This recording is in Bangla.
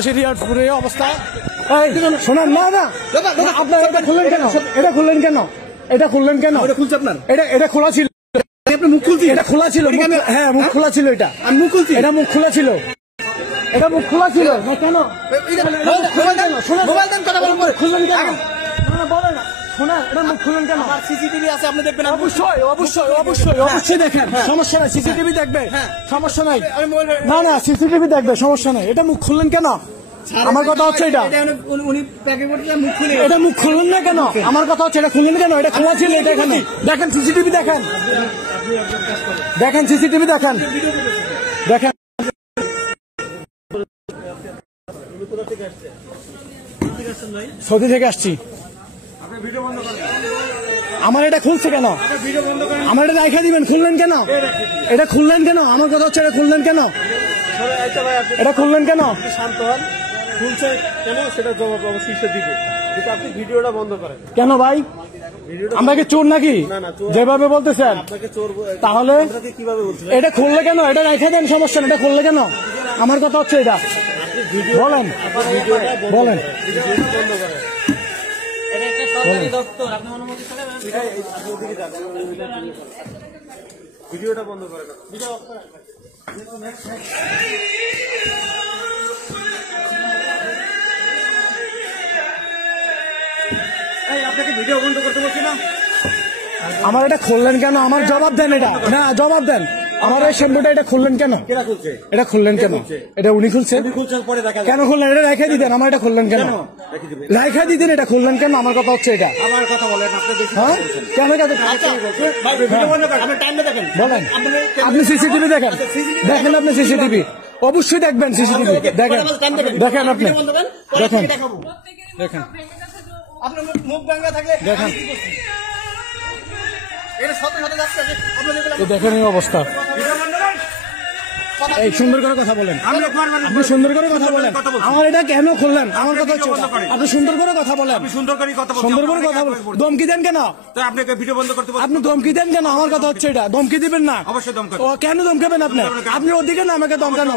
অবস্থা শোনান না না আপনার এটা খুললেন কেন? এটা খুললেন কেন? এটা খুললেন কেন? খুলছে আপনার এটা খোলা ছিল। আপনি মুখ খুলছি? এটা খোলা ছিল। হ্যাঁ মুখ খোলা ছিল। এটা আমি মুখ খুলছি। এটা মুখ খোলা ছিল। এটা মুখ খোলা ছিল না কেন? খুললেন কেন? বলে না শোনান এটা মুখ খুললেন কেন? সিসিটিভি আছে আপনি দেখবেন। অবশ্যই অবশ্যই অবশ্যই অবশ্যই দেখেন, সমস্যা নাই। সিসিটিভি দেখবে, সমস্যা নাই। না না সিসিটিভি দেখবে, সমস্যা নাই। এটা মুখ খুললেন কেন? আমার কথা হচ্ছে এটা এটা মুখ খুললেন না কেন? আমার কথা হচ্ছে এটা খুললেন কেন? এটা খোলা ছিল। এটা এখানে দেখেন, সিসিটিভি দেখেন, দেখেন সিসিটিভি দেখেন, দেখেন। সৌদি থেকে আসছি। আমার এটা খুলছে কেন? আমার এটা রেখে দিবেন। খুললেন কেন? এটা খুললেন কেন? আমার কথা হচ্ছে এটা খুললেন কেন? এটা খুললেন কেন? শান্ত হন। খুলছে কেন সেটা জবাব অবশ্যই সে দিবে, কিন্তু আপনি ভিডিওটা বন্ধ করেন কেন ভাই? আমরা কি চোর নাকি যেভাবে বলতেছেন? তাহলে এটা খুললে কেন? এটা রেখে দেন, সমস্যা না। এটা খুললে কেন? আমার কথা হচ্ছে এটা বলেন, বলেন। ভিডিওটা বন্ধ করেন। আপনাকে ভিডিও বন্ধ করতে বলছি না। আমার এটা খুললেন কেন? আমার জবাব দেন। এটা না জবাব দেন। আমার এই শ্যাম্পুটা এটা খুললেন কেন? এটা খুললেন কেন? এটা উনি খুলছে কেন? খুললেন এটা রেখে দিতেন। আমার এটা খুললেন কেন? রেখে দিতেন। এটা খুললেন কেন? আমার কথা হচ্ছে এটা। আমার কথা বলেন। হ্যাঁ কেন? বলেন। আপনি সিসিটিভি দেখেন, দেখেন আপনি সিসিটিভি অবশ্যই দেখবেন। সিসিটিভি দেখেন, দেখেন আপনি দেখেন, দেখেন আপনার মুখ ভাঙা থাকলে দেখেন, এটা সাথে সাথে যাচ্ছে। দেখেন এই অবস্থা। এই সুন্দর করে কথা বলেন, আপনি সুন্দর করে কথা বলেন। আমার এটা কেন খুললেন? আমার কথা হচ্ছে আপনি সুন্দর করে কথা বলেন। সুন্দর করে কথা বলেন। ধমকি দেন কেন? আপনাকে ভিডিও বন্ধ করতে বলছি। আপনি ধমকি দেন কেন? আমার কথা হচ্ছে এটা ধমকি দিবেন না। অবশ্যই ধমকাবেন। কেন ধমকাবেন? আপনি ওর দিকে না আমাকে ধমকানো।